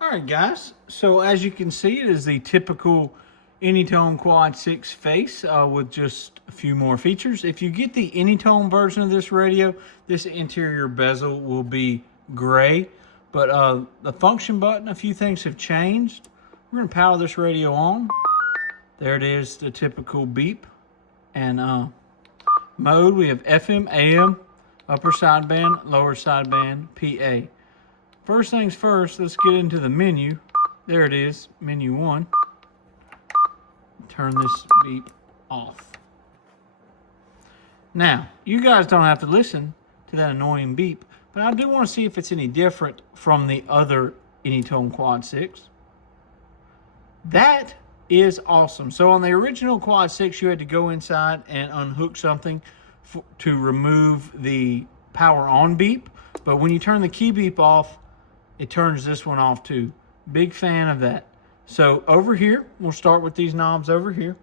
All right, guys. So as you can see, it is the typical Anytone Quad 6 face with just a few more features. If you get the Anytone version of this radio, this interior bezel will be gray. But the function button, a few things have changed. We're going to power this radio on. There it is, the typical beep. And mode, we have FM, AM, upper sideband, lower sideband, PA. First things first, let's get into the menu. There it is, menu 1. Turn this beep off. Now, you guys don't have to listen to that annoying beep, but I do want to see if it's any different from the other Anytone Quad 6. That is awesome. So on the original Quad 6, you had to go inside and unhook something to remove the power on beep. But when you turn the key beep off, it turns this one off too. Big fan of that. So over here, we'll start with these knobs over here.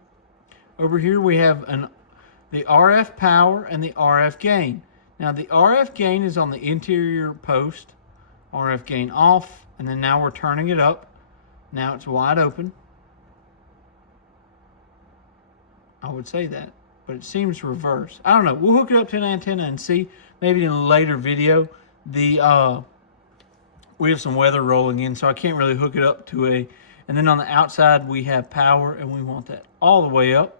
Over here we have the RF power and the RF gain. Now the RF gain is on the interior post. RF gain off, and then now we're turning it up. Now it's wide open. I would say that, but it seems reverse. I don't know. We'll hook it up to an antenna and see. Maybe in a later video. We have some weather rolling in, so I can't really hook it up to a... And then on the outside, we have power, and we want that all the way up.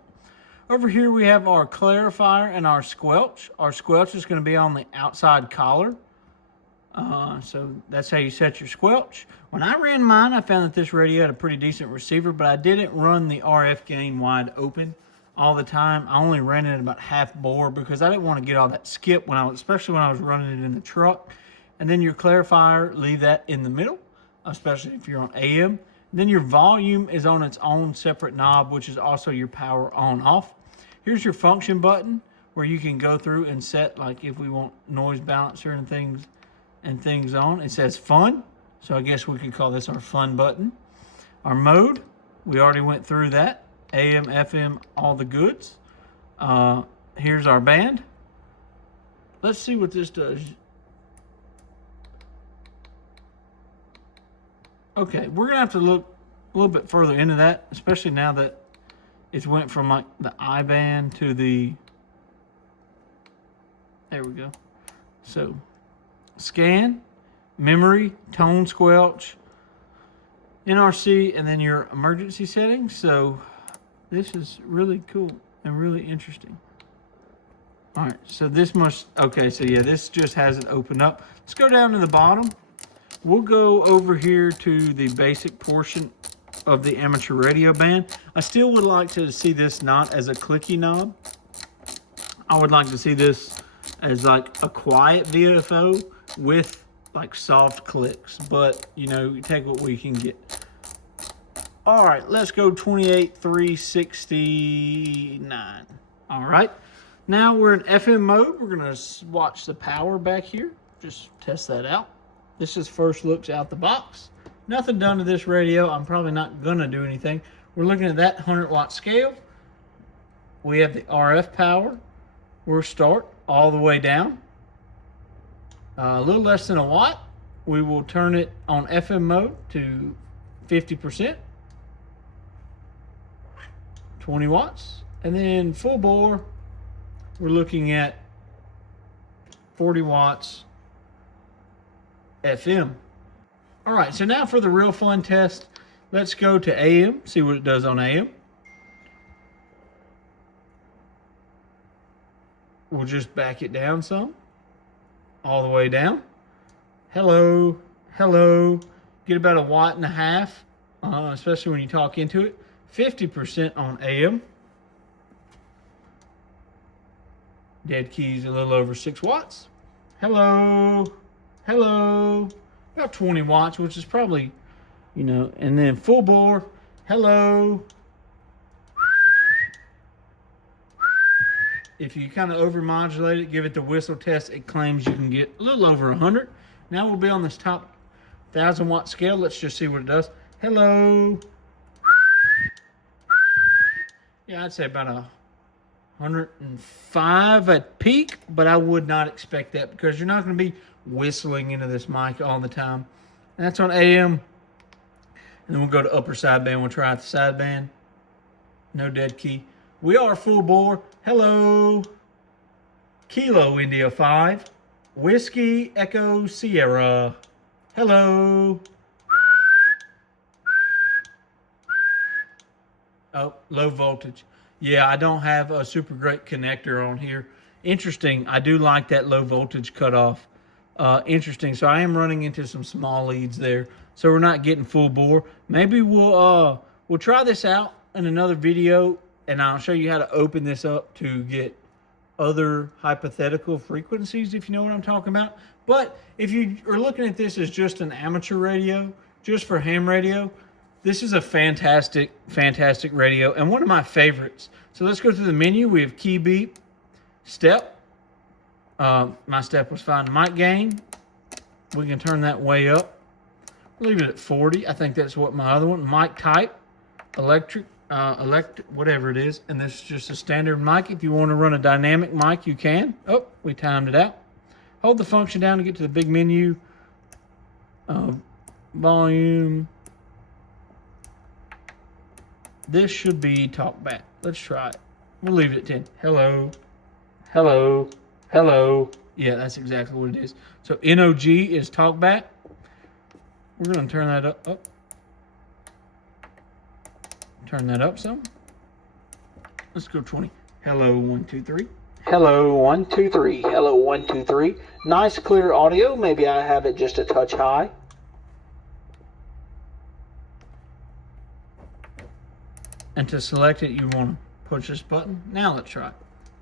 Over here, we have our clarifier and our squelch. Our squelch is going to be on the outside collar. So that's how you set your squelch. When I ran mine, I found that this radio had a pretty decent receiver, but I didn't run the RF gain wide open all the time. I only ran it at about half bore because I didn't want to get all that skip especially when I was running it in the truck. And then your clarifier, leave that in the middle, especially if you're on AM. Then your volume is on its own separate knob, which is also your power on off. Here's your function button where you can go through and set, like if we want noise balancer and things on. It says fun, so I guess we could call this our fun button. Our mode, we already went through that. AM, FM, all the goods. Here's our band. Let's see what this does. Okay, we're gonna have to look a little bit further into that, especially now that it's went from like the I band to the, there we go. So scan, memory, tone squelch, NRC, and then your emergency settings. So this is really cool and really interesting. All right, so this must, okay, so yeah, this just has it open up. Let's go down to the bottom. We'll go over here to the basic portion of the amateur radio band. I still would like to see this not as a clicky knob. I would like to see this as like a quiet VFO with like soft clicks, but you know, you take what we can get. All right, let's go 28,369. All right, now we're in FM mode. We're gonna watch the power back here. Just test that out. This is first looks out the box. Nothing done to this radio. I'm probably not gonna do anything. We're looking at that 100-watt scale. We have the RF power. We'll start all the way down. A little less than a watt. We will turn it on FM mode to 50%. 20 watts. And then full bore, we're looking at 40 watts FM. All right, so now for the real fun test, let's go to AM, see what it does on AM. We'll just back it down some, all the way down. Hello, hello. Get about 1.5 watts, especially when you talk into it. 50% on AM. Dead keys a little over 6 watts. Hello, hello. About 20 watts, which is probably, you know, and then full bore. Hello. If you kind of over-modulate it, give it the whistle test, it claims you can get a little over 100. Now we'll be on this top 1,000-watt scale. Let's just see what it does. Hello. Yeah, I'd say about 105 at peak, but I would not expect that because you're not going to be whistling into this mic all the time. And that's on AM. And then we'll go to upper sideband. We'll try out the sideband. No dead key. We are full bore. Hello. Kilo India 5. Whiskey Echo Sierra. Hello. Oh, low voltage. Yeah, I don't have a super great connector on here. Interesting. I do like that low voltage cutoff. Interesting. So I am running into some small leads there. So we're not getting full bore. Maybe we'll try this out in another video, and I'll show you how to open this up to get other hypothetical frequencies, if you know what I'm talking about. But if you are looking at this as just an amateur radio, just for ham radio, this is a fantastic, fantastic radio and one of my favorites. So let's go to the menu. We have key beep, step. My step was fine. Mic gain. We can turn that way up. Leave it at 40. I think that's what my other one. Mic type, electric, whatever it is. And this is just a standard mic. If you want to run a dynamic mic, you can. Oh, we timed it out. Hold the function down to get to the big menu. Volume. This should be talkback. Let's try it. We'll leave it at 10. Hello. Hello. Hello. Yeah, that's exactly what it is. So NOG is talkback. We're going to turn that up. Turn that up some. Let's go 20. Hello, 1, 2, 3. Hello, 1, 2, 3. Hello, 1, 2, 3. Nice clear audio. Maybe I have it just a touch high. And to select it, you want to push this button. Now let's try it.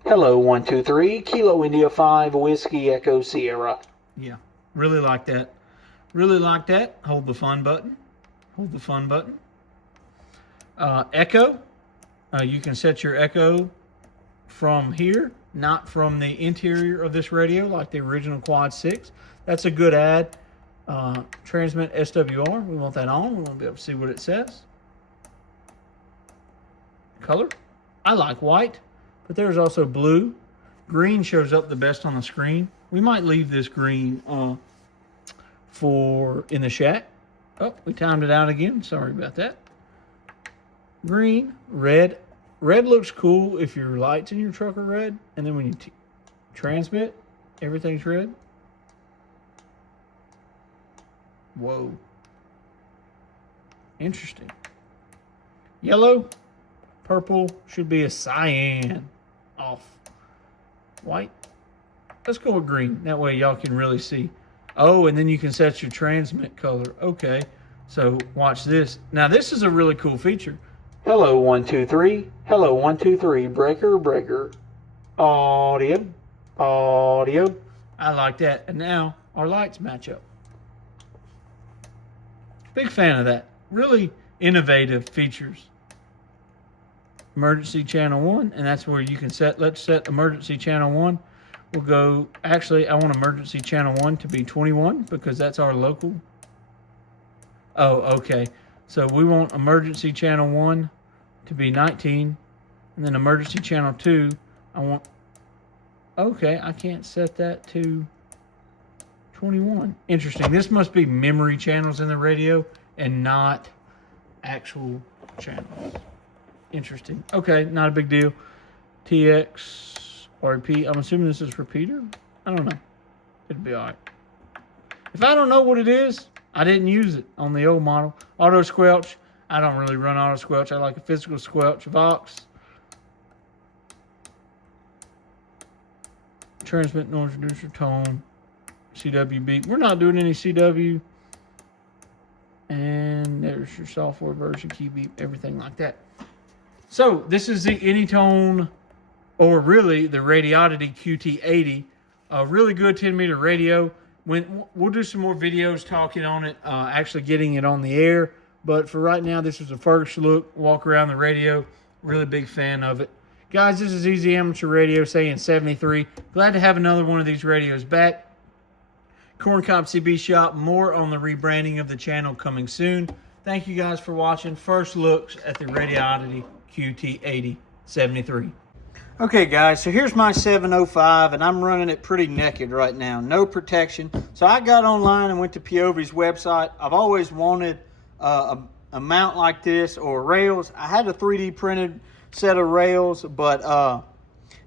Hello, 1, 2, 3. Kilo India 5. Whiskey Echo Sierra. Yeah, really like that. Really like that. Hold the fun button. Hold the fun button. Echo. You can set your echo from here, not from the interior of this radio like the original Quad 6. That's a good add. Transmit SWR. We want that on. We want to be able to see what it says. Color. I like white, but there's also blue. Green shows up the best on the screen. We might leave this green for in the shack. Oh, we timed it out again. Sorry about that. Green, red. Red looks cool if your lights in your truck are red. And then when you transmit, everything's red. Whoa. Interesting. Yellow. Purple should be a cyan. Off. White. Let's go with green. That way y'all can really see. Oh, and then you can set your transmit color. Okay. So watch this. Now this is a really cool feature. Hello, 1, 2, 3. Hello, 1, 2, 3. Breaker, breaker. Audio. Audio. I like that. And now our lights match up. Big fan of that. Really innovative features. Emergency channel 1, and that's where you can set. Let's set emergency channel 1. We'll go, actually, I want emergency channel 1 to be 21 because that's our local. Oh, okay. So we want emergency channel 1 to be 19, and then emergency channel 2, I want, okay, I can't set that to 21. Interesting. This must be memory channels in the radio and not actual channels. Interesting. Okay, not a big deal. TX, RP. I'm assuming this is repeater. I don't know. It'll be all right. If I don't know what it is, I didn't use it on the old model. Auto squelch. I don't really run auto squelch. I like a physical squelch. Vox. Transmit noise reducer tone. CW beep. We're not doing any CW. And there's your software version, key beep, everything like that. So this is the Anytone, or really the Radioddity QT80. A really good 10-meter radio. We'll do some more videos talking on it, actually getting it on the air. But for right now, this was a first look, walk around the radio. Really big fan of it. Guys, this is Easy Amateur Radio saying 73. Glad to have another one of these radios back. Corncob CB Shop, more on the rebranding of the channel coming soon. Thank you guys for watching. First looks at the Radioddity QT80 73. Okay guys, so here's my 705 and I'm running it pretty naked right now. No protection. So I got online and went to Piovi's website. I've always wanted a a mount like this or rails. I had a 3D printed set of rails, but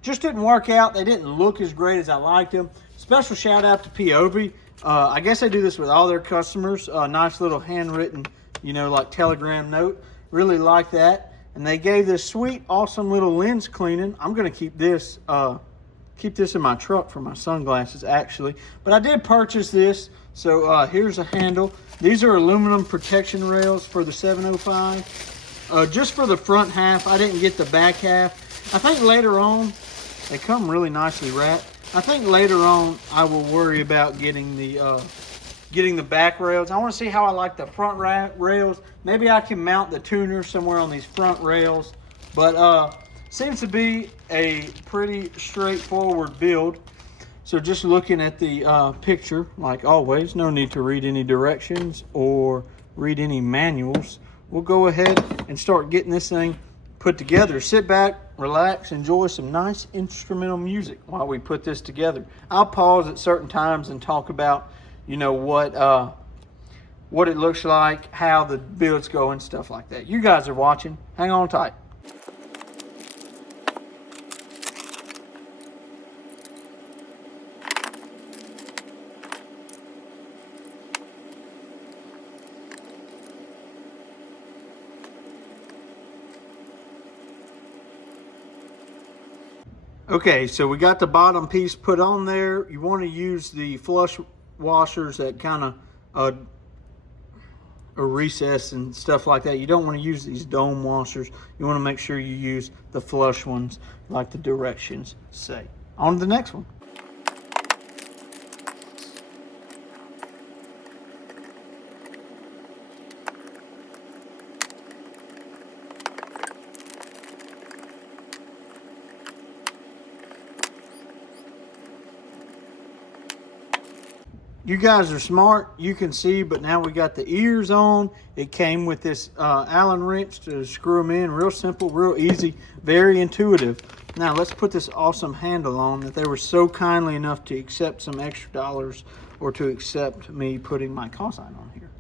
just didn't work out. They didn't look as great as I liked them. Special shout out to POV. I guess they do this with all their customers. Nice little handwritten, you know, like telegram note. Really like that. And they gave this sweet, awesome little lens cleaning. I'm gonna keep this in my truck for my sunglasses, actually. But I did purchase this. So here's a handle. These are aluminum protection rails for the 705. Just for the front half. I didn't get the back half. I think later on, they come really nicely wrapped. I think later on I will worry about getting the back rails. I want to see how I like the front rails. Maybe I can mount the tuner somewhere on these front rails. But seems to be a pretty straightforward build. So just looking at the picture, like always, no need to read any directions or read any manuals. We'll go ahead and start getting this thing put together. Sit back, relax, enjoy some nice instrumental music while we put this together. I'll pause at certain times and talk about, you know, what it looks like, how the build's going, stuff like that. You guys are watching. Hang on tight. Okay, so we got the bottom piece put on there. You want to use the flush washers that kind of a recess and stuff like that. You don't want to use these dome washers. You want to make sure you use the flush ones like the directions say. On to the next one. You guys are smart, you can see, but now we got the ears on. It came with this Allen wrench to screw them in. Real simple, real easy, very intuitive. Now let's put this awesome handle on that they were so kindly enough to accept some extra dollars or to accept me putting my call sign on here.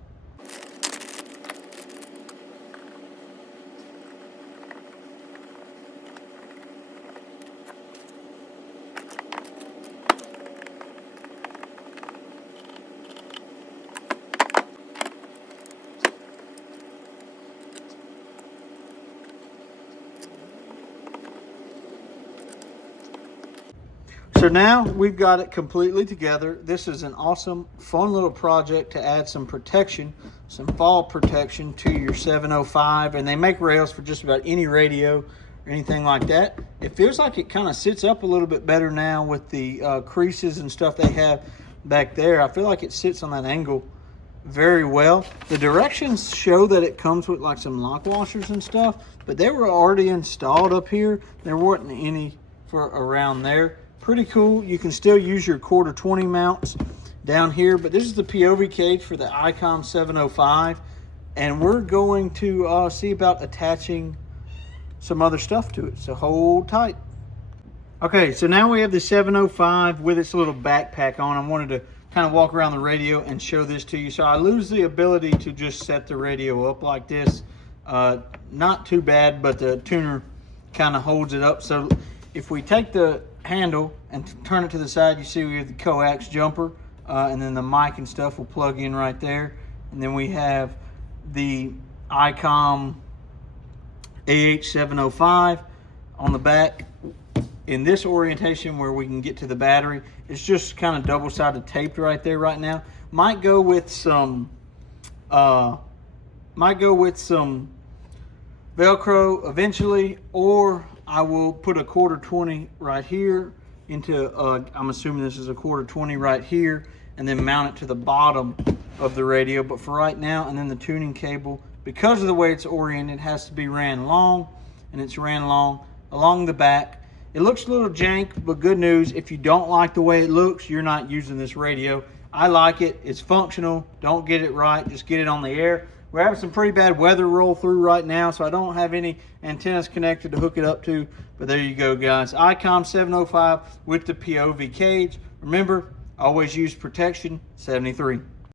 So now we've got it completely together. This is an awesome, fun little project to add some protection, some fall protection to your 705. And they make rails for just about any radio or anything like that. It feels like it kind of sits up a little bit better now with the creases and stuff they have back there. I feel like it sits on that angle very well. The directions show that it comes with like some lock washers and stuff, but they were already installed up here. There weren't any for around there. Pretty cool. You can still use your 1/4-20 mounts down here, but this is the POV cage for the ICOM 705, and we're going to see about attaching some other stuff to it, so hold tight. Okay, so now we have the 705 with its little backpack on. I wanted to kind of walk around the radio and show this to you. So I lose the ability to just set the radio up like this. Not too bad, but the tuner kind of holds it up. So if we take the handle and turn it to the side, you see we have the coax jumper, and then the mic and stuff will plug in right there. And then we have the ICOM AH705 on the back in this orientation where we can get to the battery. It's just kind of double-sided taped right there right now. Might go with some Velcro eventually, or I will put a 1/4-20 right here into, I'm assuming this is a 1/4-20 right here, and then mount it to the bottom of the radio. But for right now, and then the tuning cable, because of the way it's oriented, has to be ran long, and it's ran long along the back. It looks a little jank, but good news, if you don't like the way it looks, you're not using this radio. I like it, it's functional. Don't get it right, just get it on the air. We're having some pretty bad weather roll through right now, so I don't have any antennas connected to hook it up to. But there you go, guys. ICOM 705 with the POV cage. Remember, always use protection 73.